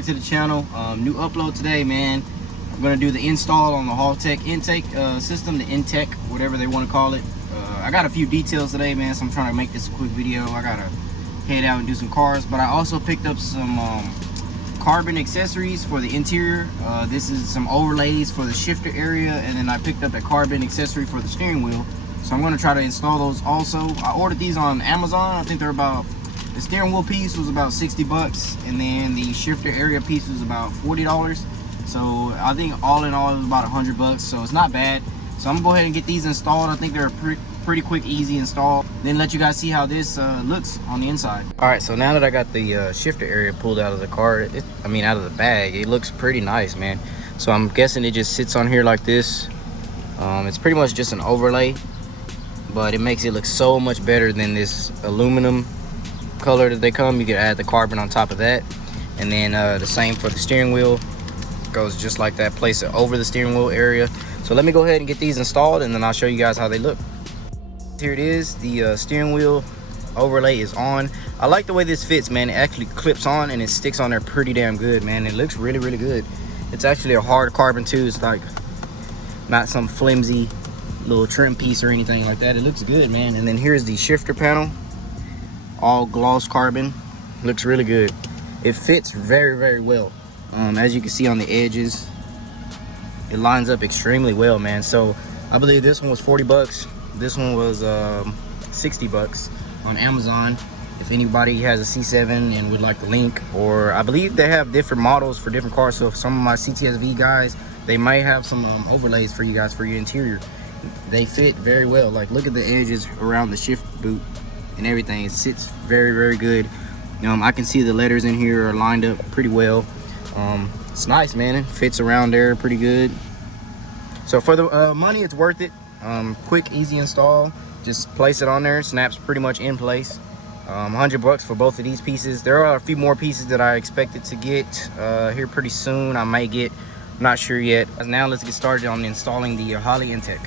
subscribe to the channel. New upload today, man. I'm gonna do the install on the Holley Intech system, the Intech, whatever they want to call it. I got a few details today, man, so I'm trying to make this a quick video. I gotta head out and do some cars, but I also picked up some carbon accessories for the interior. This is some overlays for the shifter area, and then I picked up a carbon accessory for the steering wheel. So I'm going to try to install those also. I ordered these on Amazon. I think they're about, the steering wheel piece was about 60 bucks, and then the shifter area piece was about $40. So I think all in all it was about 100 bucks, so it's not bad. So I'm gonna go ahead and get these installed. I think they're pretty quick, easy install. Then let you guys see how this looks on the inside. All right, so now that I got the shifter area pulled out of the car, out of the bag, it looks pretty nice, man. So I'm guessing it just sits on here like this. It's pretty much just an overlay, but it makes it look so much better than this aluminum color that they come. You can add the carbon on top of that, and then the same for the steering wheel. Goes just like that, place it over the steering wheel area. So let me go ahead and get these installed, and then I'll show you guys how they look. Here it is. The steering wheel overlay is on. I like the way this fits, man. It actually clips on and it sticks on there pretty damn good, man. It looks really good. It's actually a hard carbon too. It's like not some flimsy little trim piece or anything like that. It looks good, man. And then here's the shifter panel, all gloss carbon. Looks really good. It fits very well. As you can see on the edges, it lines up extremely well, man. So I believe this one was 40 bucks. This one was 60 bucks on Amazon. If anybody has a C7 and would like the link, or I believe they have different models for different cars. So if some of my CTSV guys, they might have some overlays for you guys for your interior. They fit very well. Like, look at the edges around the shift boot and everything. It sits very good. I can see the letters in here are lined up pretty well. It's nice, man. It fits around there pretty good. So for the money, it's worth it. Quick, easy install. Just place it on there. Snaps pretty much in place. 100 bucks for both of these pieces. There are a few more pieces that I expected to get here pretty soon. I may get, not sure yet. Now let's get started on installing the Holley Intech.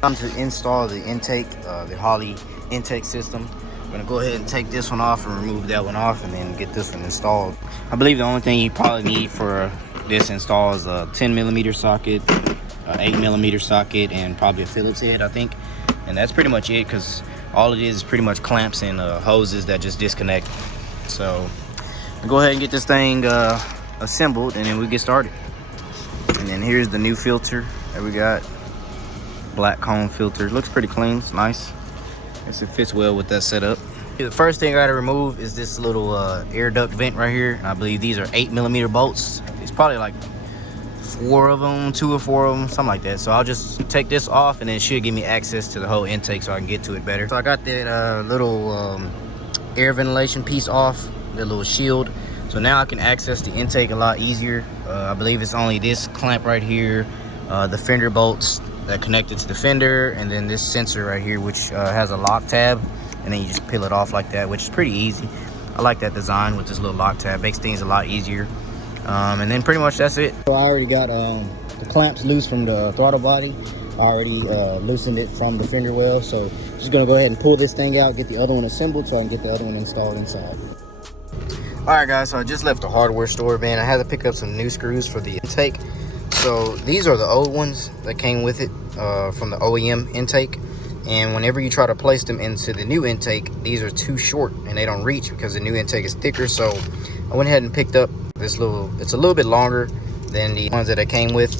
Time to install the intake, the Holley Intech system. I'm gonna go ahead and take this one off and remove that one off, and then get this one installed. I believe the only thing you probably need for this install is a 10mm socket, an 8mm socket, and probably a Phillips head, I think. And that's pretty much it, because all it is pretty much clamps and hoses that just disconnect. So I'll go ahead and get this thing assembled, and then we get started. And then here's the new filter that we got. Black cone filter. Looks pretty clean. It's nice. Guess it fits well with that setup. The first thing I gotta remove is this little air duct vent right here. And I believe these are 8mm bolts. It's probably like 4 of them, 2 or 4 of them, something like that. So I'll just take this off, and it should give me access to the whole intake so I can get to it better. So I got that little air ventilation piece off, that little shield. So now I can access the intake a lot easier. I believe it's only this clamp right here, the fender bolts that connected to the fender, and then this sensor right here, which has a lock tab, and then you just peel it off like that, which is pretty easy. I like that design with this little lock tab. Makes things a lot easier. And then pretty much that's it. So I already got the clamps loose from the throttle body. I already loosened it from the fender well. So just gonna go ahead and pull this thing out, get the other one assembled so I can get the other one installed inside. All right, guys, so I just left the hardware store, man. I had to pick up some new screws for the intake. So these are the old ones that came with it from the OEM intake. And whenever you try to place them into the new intake, these are too short and they don't reach because the new intake is thicker. So I went ahead and picked up this little, it's a little bit longer than the ones that I came with.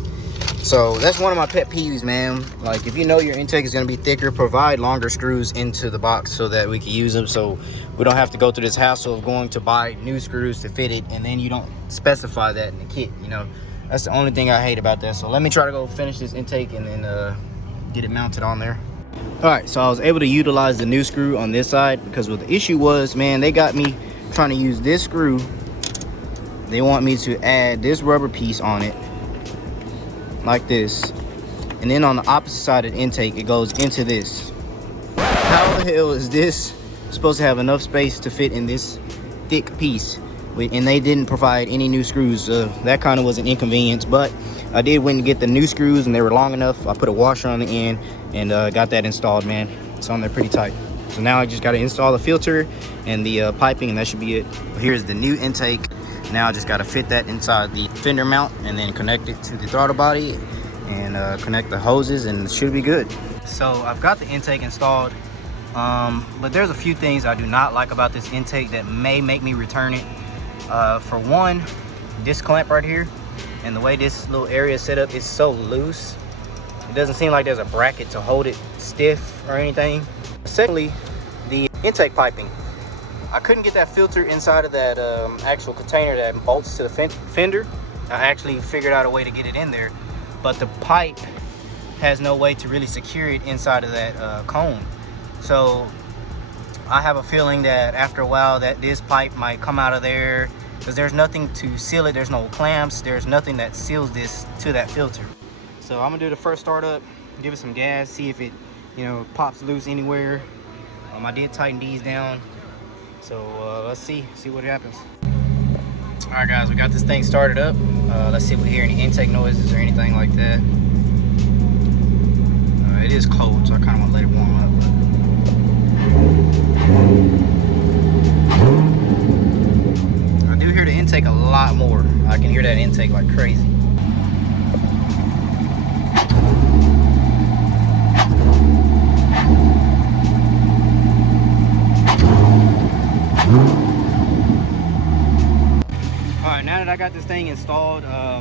So that's one of my pet peeves, man. Like, if you know your intake is going to be thicker, provide longer screws into the box so that we can use them, so we don't have to go through this hassle of going to buy new screws to fit it, and then you don't specify that in the kit. That's the only thing I hate about that. So let me try to go finish this intake and then get it mounted on there. All right, so I was able to utilize the new screw on this side, because what the issue was, man, they got me trying to use this screw. They want me to add this rubber piece on it like this, and then on the opposite side of the intake, it goes into this. How the hell is this supposed to have enough space to fit in this thick piece? And they didn't provide any new screws. That kind of was an inconvenience, but I did went and get the new screws, and they were long enough. I put a washer on the end and got that installed, man. It's on there pretty tight. So now I just got to install the filter and the piping, and that should be it. Here's the new intake. Now I just got to fit that inside the fender mount and then connect it to the throttle body and connect the hoses, and it should be good. So I've got the intake installed, but there's a few things I do not like about this intake that may make me return it. For one, this clamp right here and the way this little area is set up is so loose. It doesn't seem like there's a bracket to hold it stiff or anything. Secondly, the intake piping. I couldn't get that filter inside of that actual container that bolts to the fender. I actually figured out a way to get it in there, but the pipe has no way to really secure it inside of that cone. So I have a feeling that after a while that this pipe might come out of there, because there's nothing to seal it. There's no clamps. There's nothing that seals this to that filter. So I'm gonna do the first startup, give it some gas, see if it, pops loose anywhere. I did tighten these down, so let's see what happens. All right, guys, we got this thing started up. Let's see if we hear any intake noises or anything like that. It is cold, so I kind of want to let it warm up. I do hear the intake a lot more. I can hear that intake like crazy. Alright, now that I got this thing installed, I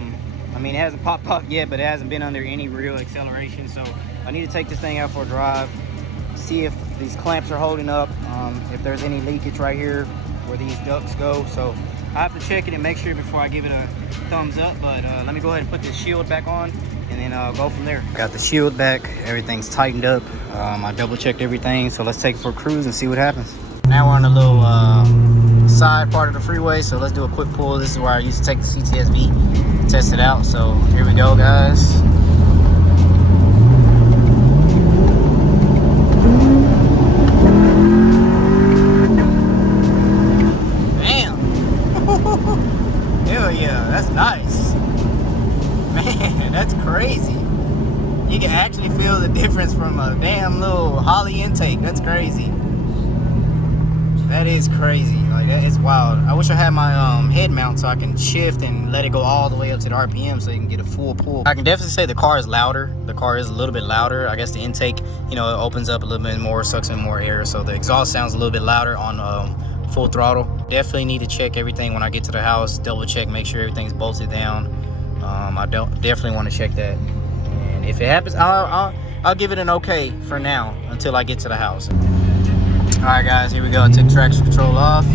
mean, it hasn't popped up yet, but it hasn't been under any real acceleration, so I need to take this thing out for a drive, see if these clamps are holding up, if there's any leakage right here where these ducts go. So I have to check it and make sure before I give it a thumbs up, but let me go ahead and put this shield back on and then go from there. Got the shield back, everything's tightened up. I double checked everything, so let's take it for a cruise and see what happens. Now we're on a little side part of the freeway, so let's do a quick pull. This is where I used to take the CTSV, test it out. So here we go, guys. Damn. Hell yeah, that's nice. Man, that's crazy. You can actually feel the difference from a damn little Holley Intake. That's crazy. That is crazy. Like, that is wild. I wish I had my head mount so I can shift and let it go all the way up to the RPM so you can get a full pull. I can definitely say the car is louder. The car is a little bit louder. I guess the intake, it opens up a little bit more, sucks in more air, so the exhaust sounds a little bit louder on full throttle. Definitely need to check everything when I get to the house. Double check, make sure everything's bolted down. I definitely want to check that. And if it happens, I'll give it an okay for now until I get to the house. All right, guys, here we go. I took traction control off.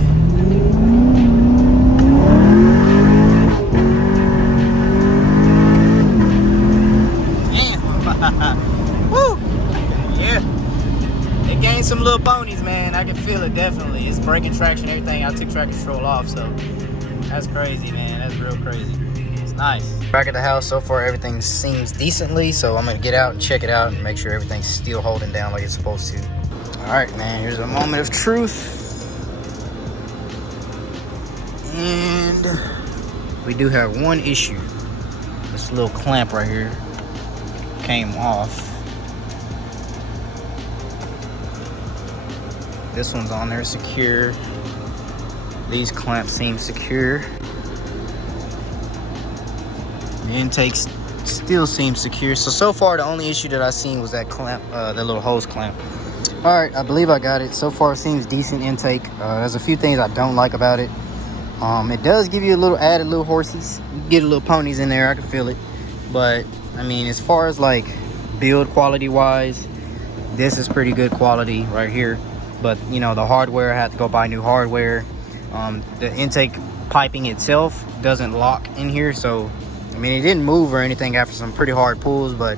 Damn. Woo! Yeah. It gained some little ponies, man. I can feel it, definitely. It's braking traction, everything. I took traction control off, so that's crazy, man. That's real crazy. It's nice. Back at the house, so far everything seems decently, so I'm gonna get out and check it out and make sure everything's still holding down like it's supposed to. All right, man, here's a moment of truth. And we do have one issue. This little clamp right here came off. This one's on there secure. These clamps seem secure. The intakes still seem secure. So far the only issue that I seen was that clamp, that little hose clamp. All right, I believe I got it. So far it seems decent intake. There's a few things I don't like about it. It does give you a little added little horses. You get a little ponies in there, I can feel it. But I mean, as far as like build quality wise, this is pretty good quality right here. But the hardware, I had to go buy new hardware. The intake piping itself doesn't lock in here, so I mean, it didn't move or anything after some pretty hard pulls, but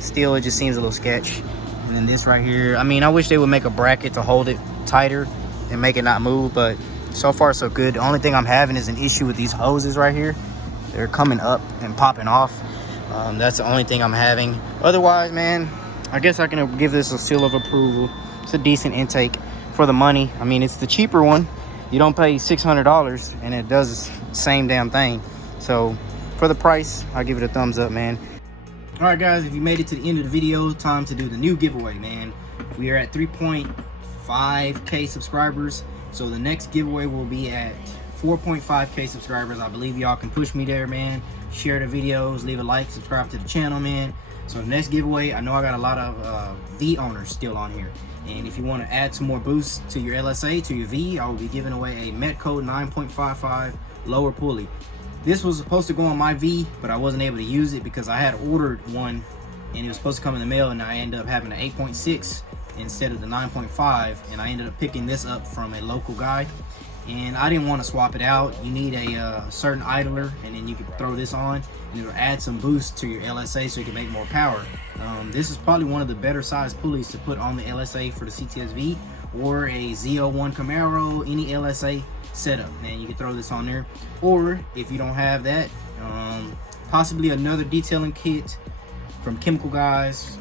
still it just seems a little sketch. And then this right here, I mean, I wish they would make a bracket to hold it tighter and make it not move, but so far so good. The only thing I'm having is an issue with these hoses right here. They're coming up and popping off. That's the only thing I'm having. Otherwise, man, I guess I can give this a seal of approval. It's a decent intake for the money. I mean, it's the cheaper one. You don't pay $600 and it does the same damn thing. So for the price, I'll give it a thumbs up, man. All right, guys, if you made it to the end of the video, time to do the new giveaway, man. We are at 3.5K subscribers, so the next giveaway will be at 4.5K subscribers. I believe y'all can push me there, man. Share the videos, leave a like, subscribe to the channel, man. So the next giveaway, I know I got a lot of V owners still on here, and if you want to add some more boosts to your LSA, to your V, I will be giving away a Metco 9.55 lower pulley. This was supposed to go on my V, but I wasn't able to use it because I had ordered one and it was supposed to come in the mail, and I ended up having an 8.6 instead of the 9.5, and I ended up picking this up from a local guy, and I didn't want to swap it out. You need a certain idler, and then you can throw this on and it'll add some boost to your LSA so you can make more power. This is probably one of the better sized pulleys to put on the LSA for the CTSV or a Z01 Camaro, any LSA setup, man. You can throw this on there, or if you don't have that, possibly another detailing kit from Chemical Guys,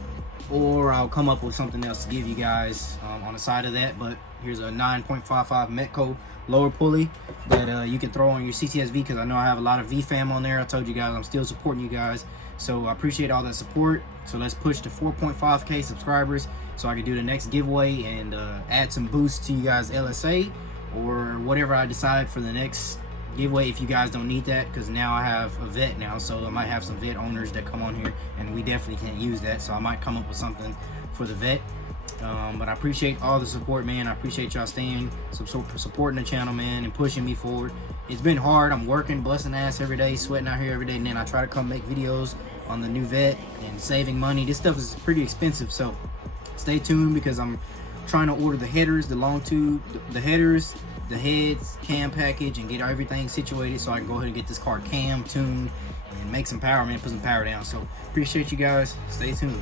or I'll come up with something else to give you guys on the side of that. But here's a 9.55 Metco lower pulley that you can throw on your CTSV, because I know I have a lot of V fam on there. I told you guys I'm still supporting you guys, so I appreciate all that support. So let's push to 4.5K subscribers so I can do the next giveaway and add some boost to you guys LSA, or whatever I decide for the next giveaway. If you guys don't need that, because now I have a vet now, so I might have some vet owners that come on here, and we definitely can't use that, so I might come up with something for the vet. But I appreciate all the support, man. I appreciate y'all staying, supporting the channel, man, and pushing me forward. It's been hard. I'm working, busting ass every day, sweating out here every day, and then I try to come make videos on the new vet and saving money. This stuff is pretty expensive, so stay tuned, because I'm trying to order the headers, the long tube, the headers, the heads, cam package, and get everything situated so I can go ahead and get this car cam tuned and make some power, man, put some power down. So appreciate you guys. Stay tuned.